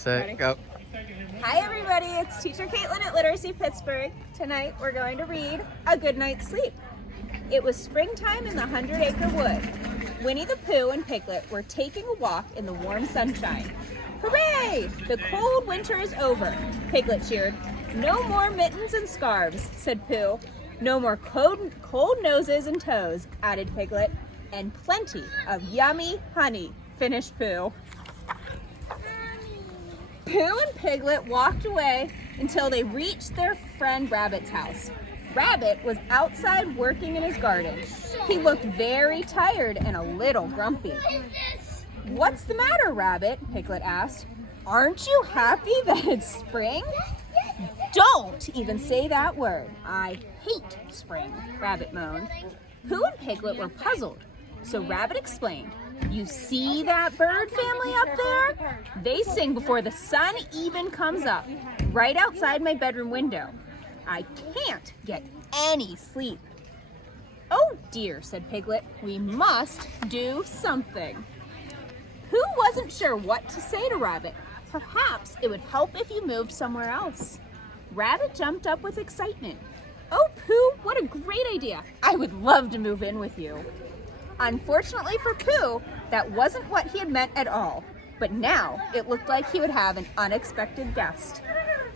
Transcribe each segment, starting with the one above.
set, go. Hi everybody, it's Teacher Caitlin at Literacy Pittsburgh. Tonight we're going to read A Good Night's Sleep. It was springtime in the 100-acre wood. Winnie the Pooh and Piglet were taking a walk in the warm sunshine. Hooray! The cold winter is over, Piglet cheered. No more mittens and scarves, said Pooh. No more cold noses and toes, added Piglet. And plenty of yummy honey, finished Pooh. Pooh and Piglet walked away until they reached their friend Rabbit's house. Rabbit was outside working in his garden. He looked very tired and a little grumpy. What's the matter, Rabbit? Piglet asked. Aren't you happy that it's spring? Don't even say that word. I hate spring, Rabbit moaned. Pooh and Piglet were puzzled, so Rabbit explained. You see that bird family up there? They sing before the sun even comes up, right outside my bedroom window. I can't get any sleep. Oh dear, said Piglet, we must do something. Pooh wasn't sure what to say to Rabbit. Perhaps it would help if you moved somewhere else. Rabbit jumped up with excitement. Oh, Pooh, what a great idea. I would love to move in with you. Unfortunately for Pooh, that wasn't what he had meant at all. But now it looked like he would have an unexpected guest.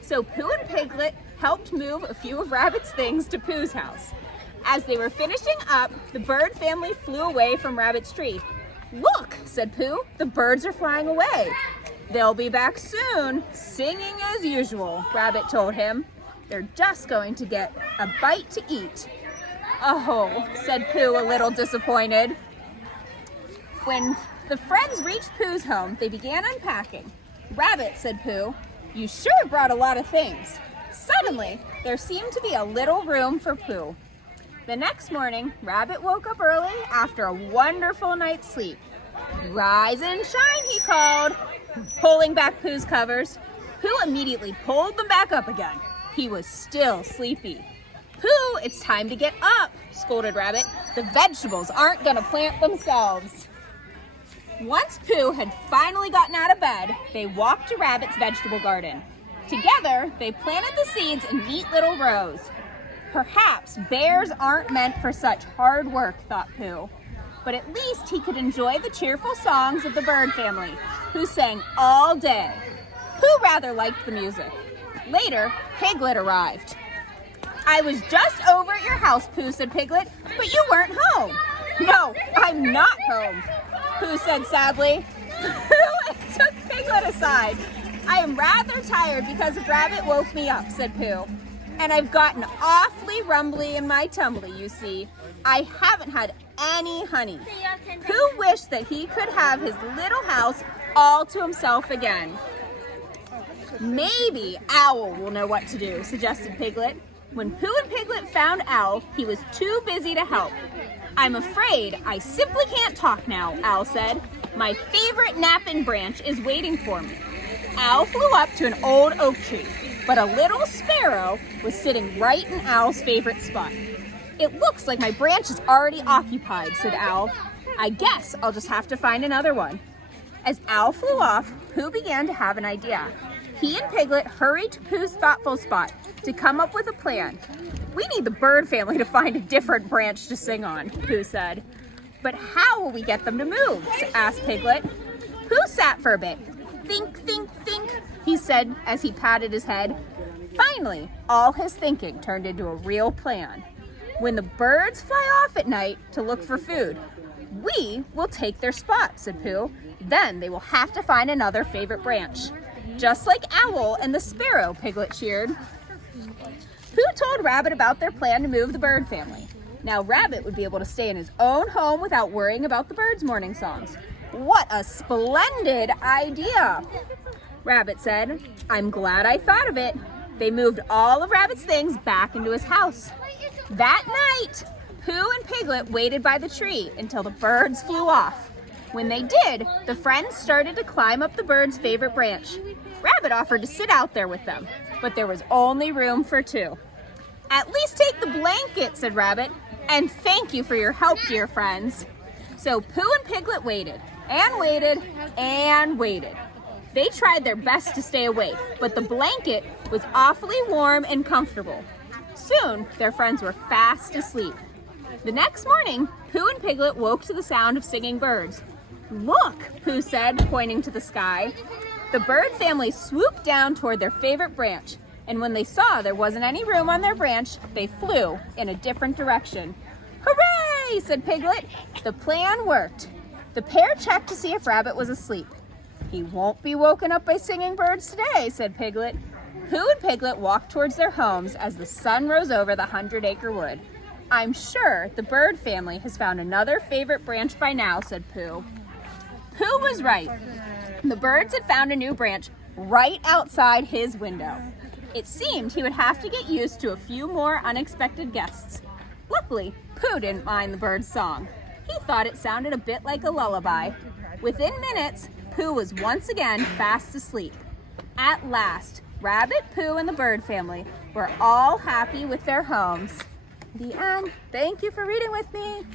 So Pooh and Piglet helped move a few of Rabbit's things to Pooh's house. As they were finishing up, the bird family flew away from Rabbit's tree. Look, said Pooh, the birds are flying away. They'll be back soon, singing as usual, Rabbit told him. They're just going to get a bite to eat. Oh, said Pooh, a little disappointed. When the friends reached Pooh's home, they began unpacking. Rabbit, said Pooh, you sure brought a lot of things. Suddenly, there seemed to be a little room for Pooh. The next morning, Rabbit woke up early after a wonderful night's sleep. Rise and shine, he called, pulling back Pooh's covers. Pooh immediately pulled them back up again. He was still sleepy. Pooh, it's time to get up, scolded Rabbit. The vegetables aren't going to plant themselves. Once Pooh had finally gotten out of bed, they walked to Rabbit's vegetable garden. Together, they planted the seeds in neat little rows. Perhaps bears aren't meant for such hard work, thought Pooh. But at least he could enjoy the cheerful songs of the bird family, who sang all day. Pooh rather liked the music. Later, Piglet arrived. I was just over at your house, Pooh, said Piglet, but you weren't home. No, I'm not home, Pooh said sadly. Pooh took Piglet aside. I am rather tired because Rabbit woke me up, said Pooh. And I've gotten awfully rumbly in my tumbly, you see. I haven't had any honey. Pooh wished that he could have his little house all to himself again. Maybe Owl will know what to do, suggested Piglet. When Pooh and Piglet found Owl, he was too busy to help. I'm afraid I simply can't talk now, Owl said. My favorite napping branch is waiting for me. Owl flew up to an old oak tree, but a little sparrow was sitting right in Owl's favorite spot. It looks like my branch is already occupied, said Owl. I guess I'll just have to find another one. As Owl flew off, Pooh began to have an idea. He and Piglet hurried to Pooh's thoughtful spot to come up with a plan. We need the bird family to find a different branch to sing on, Pooh said. But how will we get them to move? Asked Piglet. Pooh sat for a bit. Think, think, think, he said as he patted his head. Finally, all his thinking turned into a real plan. When the birds fly off at night to look for food, we will take their spot, said Pooh. Then they will have to find another favorite branch. Just like Owl and the sparrow, Piglet cheered. Pooh told Rabbit about their plan to move the bird family. Now Rabbit would be able to stay in his own home without worrying about the birds' morning songs. What a splendid idea, Rabbit said. I'm glad I thought of it. They moved all of Rabbit's things back into his house. That night, Pooh and Piglet waited by the tree until the birds flew off. When they did, the friends started to climb up the bird's favorite branch. Rabbit offered to sit out there with them, but there was only room for two. At least take the blanket, said Rabbit, and thank you for your help, dear friends. So Pooh and Piglet waited, and waited, and waited. They tried their best to stay awake, but the blanket was awfully warm and comfortable. Soon, their friends were fast asleep. The next morning, Pooh and Piglet woke to the sound of singing birds. "Look," Pooh said, pointing to the sky. The bird family swooped down toward their favorite branch, and when they saw there wasn't any room on their branch, they flew in a different direction. "Hooray!" said Piglet. The plan worked. The pair checked to see if Rabbit was asleep. "He won't be woken up by singing birds today," said Piglet. Pooh and Piglet walked towards their homes as the sun rose over the 100-acre wood. "I'm sure the bird family has found another favorite branch by now," said Pooh. Pooh was right. The birds had found a new branch right outside his window. It seemed he would have to get used to a few more unexpected guests. Luckily, Pooh didn't mind the bird's song. He thought it sounded a bit like a lullaby. Within minutes, Pooh was once again fast asleep. At last, Rabbit, Pooh, and the bird family were all happy with their homes. The end. Thank you for reading with me.